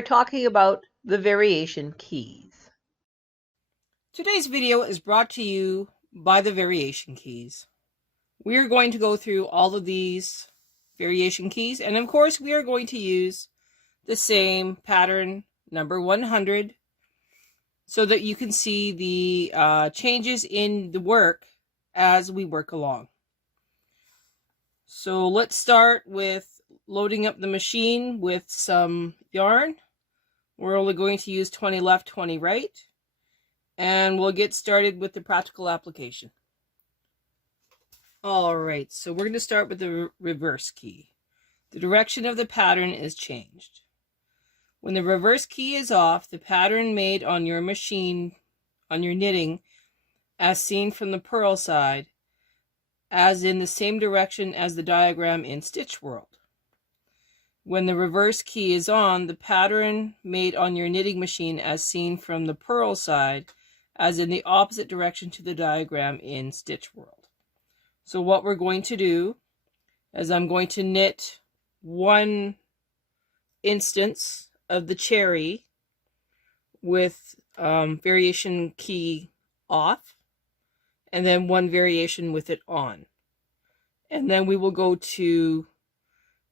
are talking about the variation keys. Today's video is brought to you by the variation keys. We are going to go through all of these variation keys, and of course we are going to use the same pattern number 100 so that you can see the changes in the work as we work along. So let's start with loading up the machine with some yarn. We're only going to use 20 left, 20 right. And we'll get started with the practical application. Alright, so we're going to start with the reverse key. The direction of the pattern is changed. When the reverse key is off, the pattern made on your machine, on your knitting, as seen from the purl side, as in the same direction as the diagram in Stitch World. When the reverse key is on, the pattern made on your knitting machine as seen from the purl side, as in the opposite direction to the diagram in Stitch World. So what we're going to do is I'm going to knit one instance of the cherry with variation key off, and then one variation with it on. And then we will go to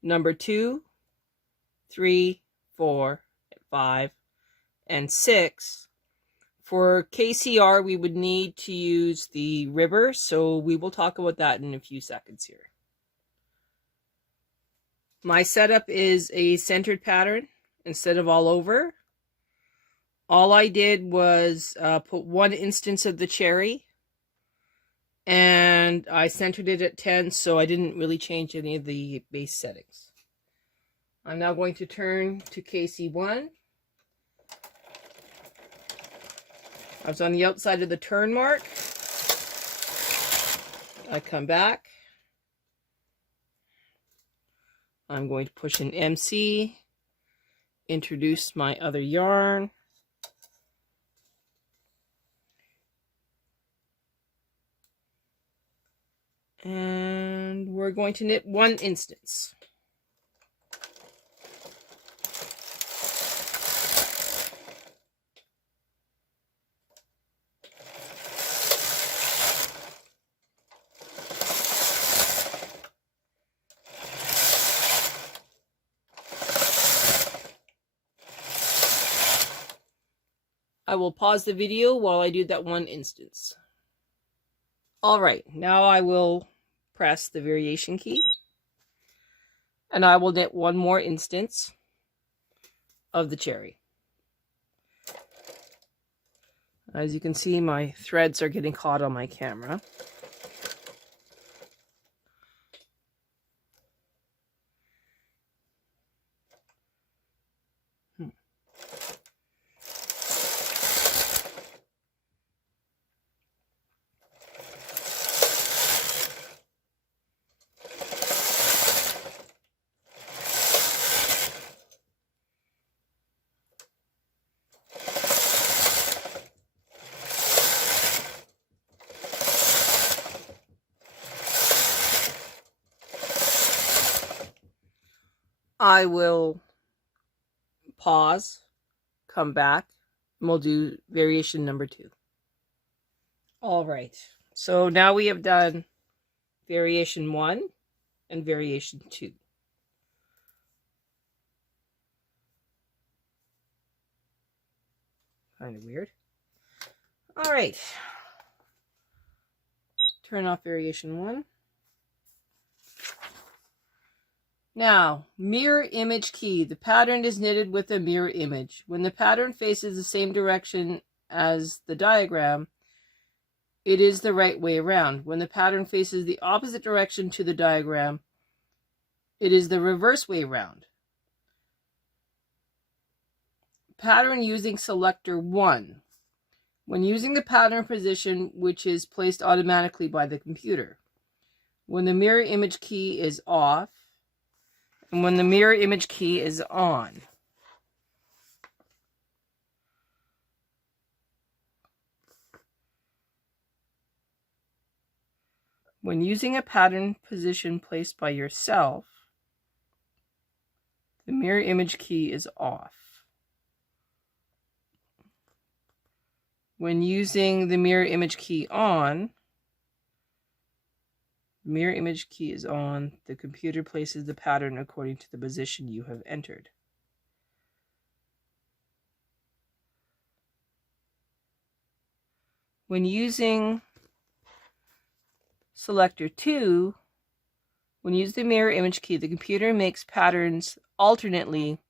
number 2, 3, 4, 5, and 6. For KCR, we would need to use the river, so we will talk about that in a few seconds here. My setup is a centered pattern instead of all over. All I did was put one instance of the cherry, and I centered it at 10, so I didn't really change any of the base settings. I'm now going to turn to KC1. I was on the outside of the turn mark. I come back. I'm going to push in MC, introduce my other yarn. And we're going to knit one instance. I will pause the video while I do that one instance. Alright, now I will press the variation key, and I will knit one more instance of the cherry. As you can see, my threads are getting caught on my camera. I will pause, come back, and we'll do variation number 2. All right, so now we have done variation 1 and variation 2. Kind of weird. All right, turn off variation 1. Now, mirror image key. The pattern is knitted with a mirror image. When the pattern faces the same direction as the diagram, it is the right way around. When the pattern faces the opposite direction to the diagram, it is the reverse way around. Pattern using selector 1. When using the pattern position, which is placed automatically by the computer. When the mirror image key is off, and when the mirror image key is on. When using a pattern position placed by yourself, the mirror image key is off. When using the mirror image key on, the mirror image key is on, the computer places the pattern according to the position you have entered. When using selector 2, when you use the mirror image key, the computer makes patterns alternately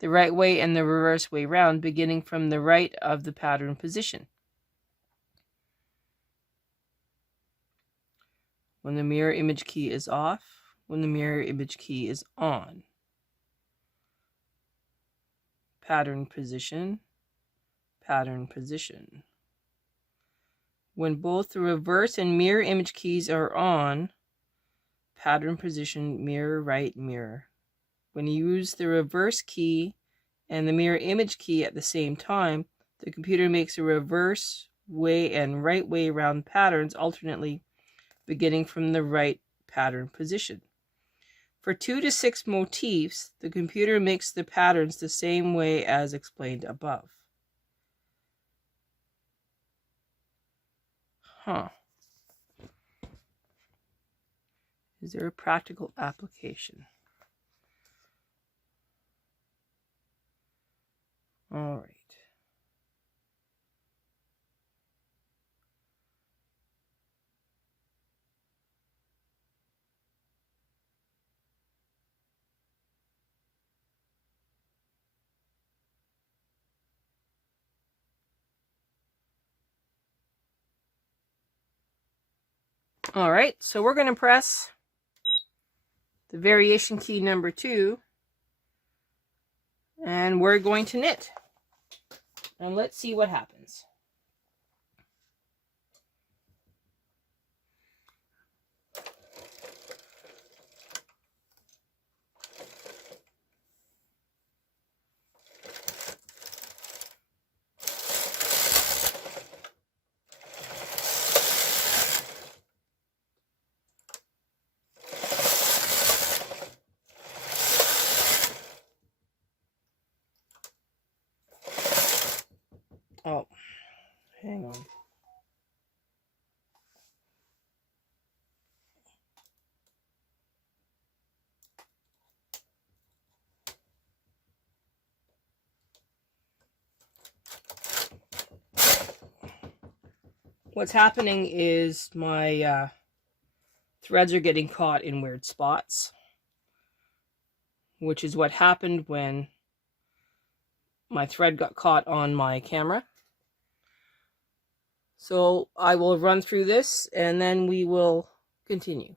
the right way and the reverse way round, beginning from the right of the pattern position. When the mirror image key is off, when the mirror image key is on. Pattern position, pattern position. When both the reverse and mirror image keys are on, pattern position, mirror right, mirror. When you use the reverse key and the mirror image key at the same time, the computer makes a reverse way and right way round patterns alternately, beginning from the right pattern position. For 2 to 6 motifs, the computer makes the patterns the same way as explained above. Is there a practical application? All right. All right, so we're going to press the variation key number 2, and we're going to knit. And let's see what happens. Oh, hang on. What's happening is my threads are getting caught in weird spots, which is what happened when my thread got caught on my camera. So I will run through this and then we will continue.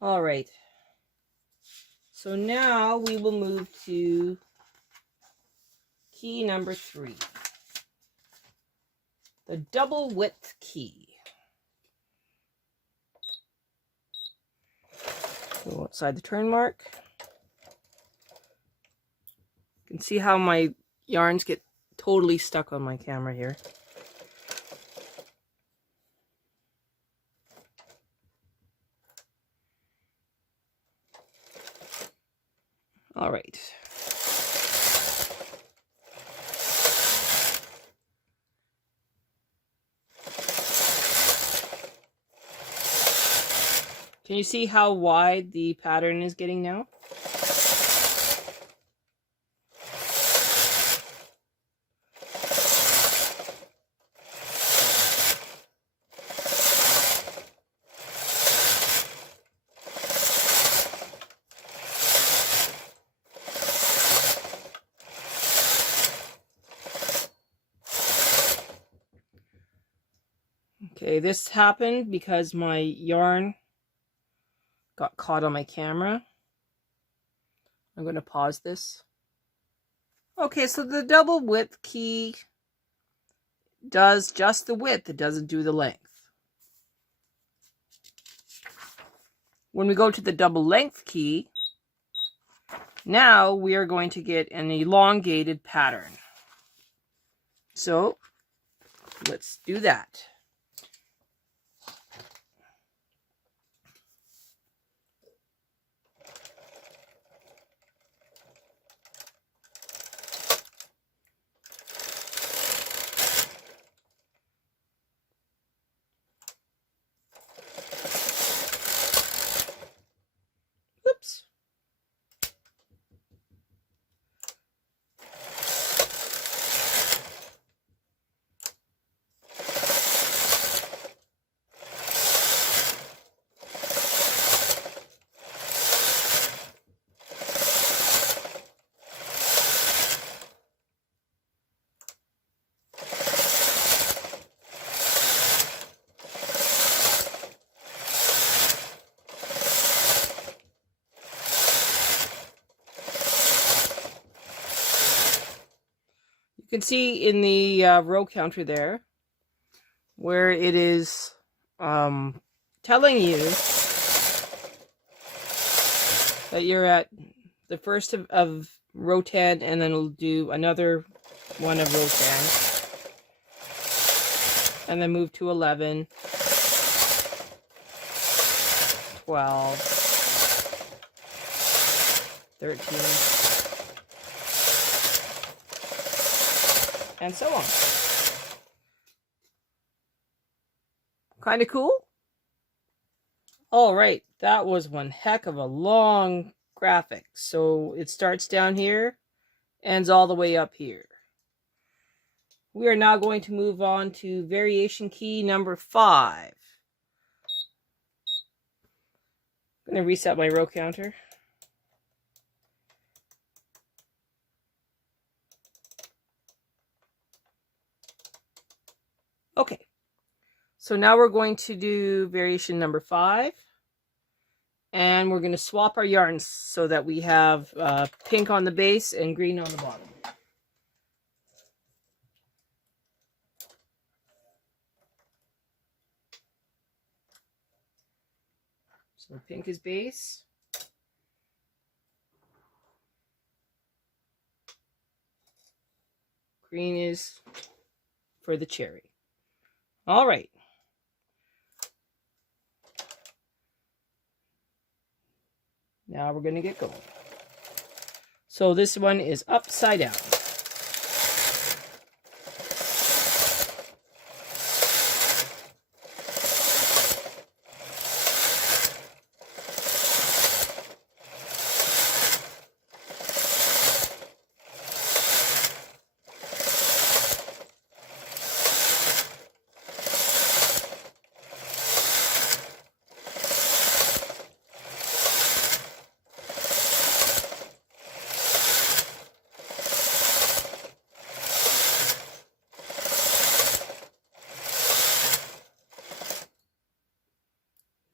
All right. So now we will move to key number 3, the double width key. Go outside the turn mark. You can see how my yarns get totally stuck on my camera here. All right. Can you see how wide the pattern is getting now? Okay, this happened because my yarn got caught on my camera. I'm going to pause this. Okay, so the double width key does just the width. It doesn't do the length. When we go to the double length key, now we are going to get an elongated pattern. So let's do that. can see in the row counter there where it is telling you that you're at the first of row 10, and then it'll do another one of row 10, and then move to 11, 12, 13, and so on. Kind of cool? All right, that was one heck of a long graphic. So it starts down here, ends all the way up here. We are now going to move on to variation key number 5. I'm going to reset my row counter. Okay, so now we're going to do variation number 5. And we're going to swap our yarns so that we have pink on the base and green on the bottom. So pink is base. Green is for the cherry. All right. Now we're going to get going. So this one is upside down.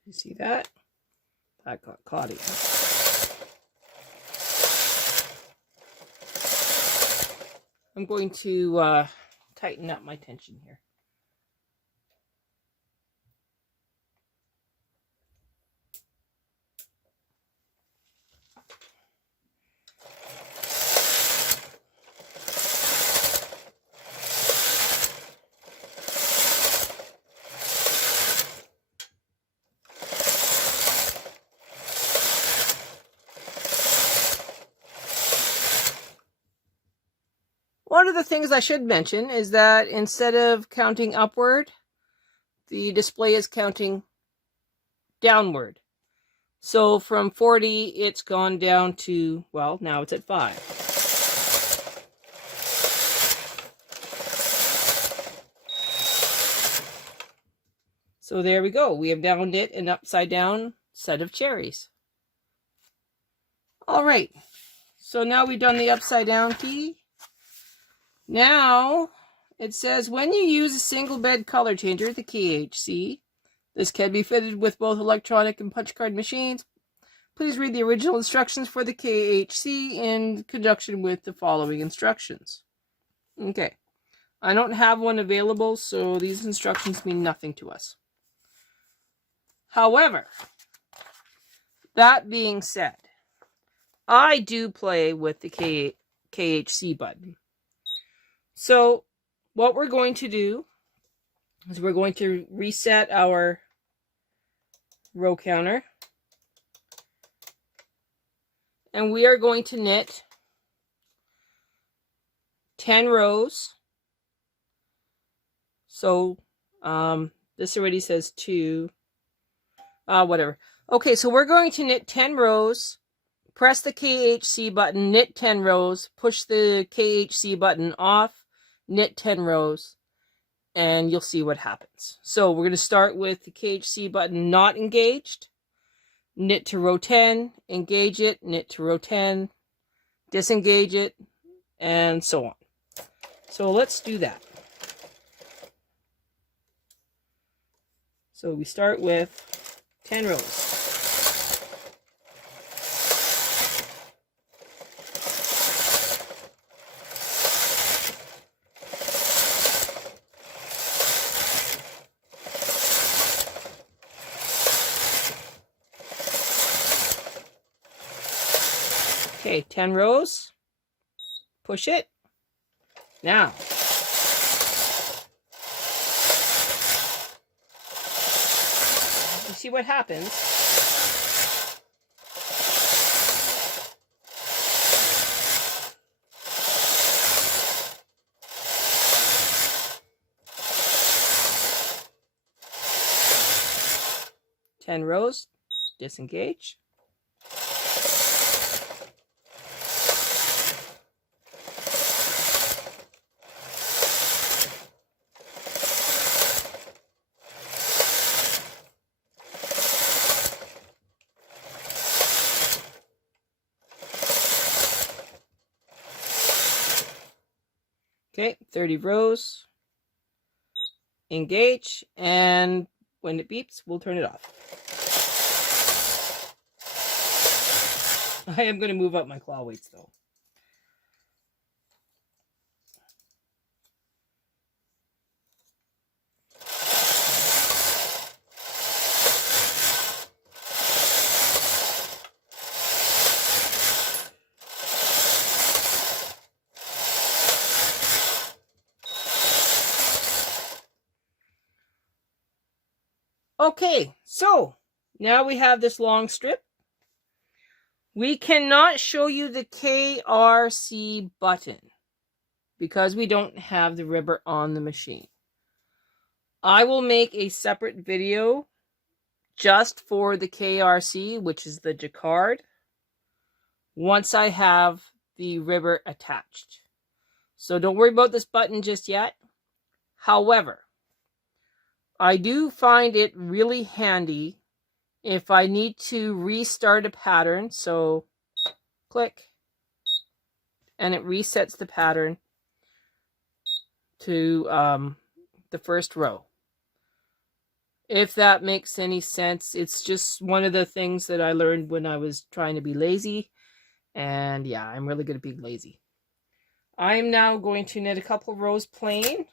You see that? That got caught again. I'm going to tighten up my tension here. One of the things I should mention is that instead of counting upward, the display is counting downward. So from 40, it's gone down to, well, now it's at 5. So there we go. We have now knit an upside down set of cherries. All right. So now we've done the upside down key. Now, it says, when you use a single bed color changer, the KHC, this can be fitted with both electronic and punch card machines. Please read the original instructions for the KHC in conjunction with the following instructions. Okay, I don't have one available, so these instructions mean nothing to us. However, that being said, I do play with the KHC button. So what we're going to do is we're going to reset our row counter. And we are going to knit 10 rows. So this already says 2. Whatever. Okay, so we're going to knit 10 rows. Press the KHC button, knit 10 rows, push the KHC button off, knit 10 rows, and you'll see what happens. So we're going to start with the KHC button not engaged, knit to row 10, engage it, knit to row 10, disengage it, and so on. So let's do that. So we start with 10 rows. Okay, 10 rows. Push it. Now, you see what happens. Ten rows, disengage. Okay, 30 rows. Engage, and when it beeps, we'll turn it off. I am going to move up my claw weights though. Okay, so now we have this long strip. We cannot show you the KRC button because we don't have the ribber on the machine. I will make a separate video just for the KRC, which is the jacquard, once I have the ribber attached. So don't worry about this button just yet. However, I do find it really handy if I need to restart a pattern. So click, and it resets the pattern to the first row. If that makes any sense, it's just one of the things that I learned when I was trying to be lazy. And yeah, I'm really good at being lazy. I'm now going to knit a couple rows plain.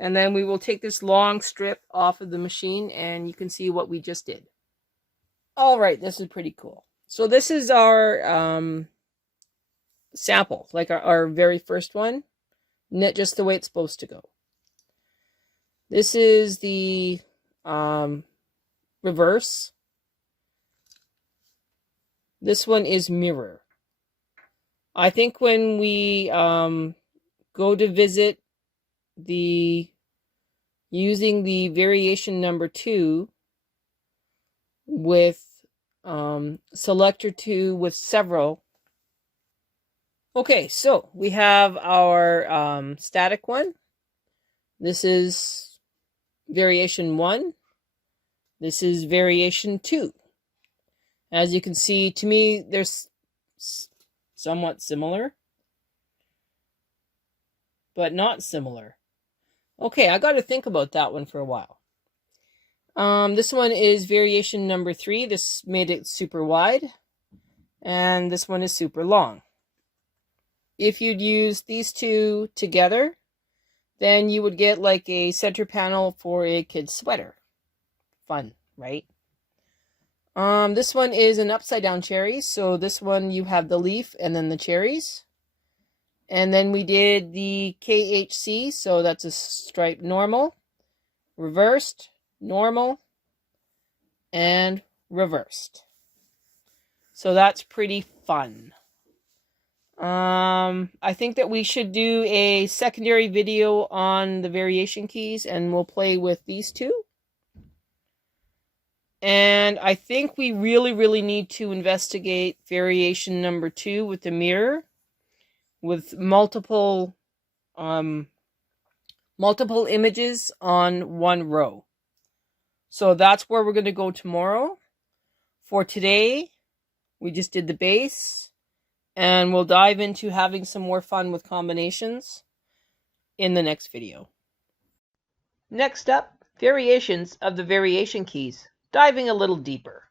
And then we will take this long strip off of the machine and you can see what we just did. All right, this is pretty cool. So this is our sample, like our very first one. Knit just the way it's supposed to go. This is the reverse. This one is mirror. I think when we go to visit using the variation number 2 with selector 2 with several. Okay, so we have our static one. This is variation 1. This is variation 2. As you can see, to me, they're somewhat similar, but not similar. Okay, I got to think about that one for a while. This one is variation number 3. This made it super wide. And this one is super long. If you'd use these two together, then you would get like a center panel for a kid's sweater. Fun, right? This one is an upside down cherry. So this one you have the leaf and then the cherries. And then we did the KHC, so that's a stripe normal, reversed, normal, and reversed. So that's pretty fun. I think that we should do a secondary video on the variation keys, and we'll play with these two. And I think we really need to investigate variation number 2 with the mirror, with multiple images on one row. So that's where we're going to go tomorrow. For today, we just did the base, and we'll dive into having some more fun with combinations in the next video. Next up, variations of the variation keys, diving a little deeper.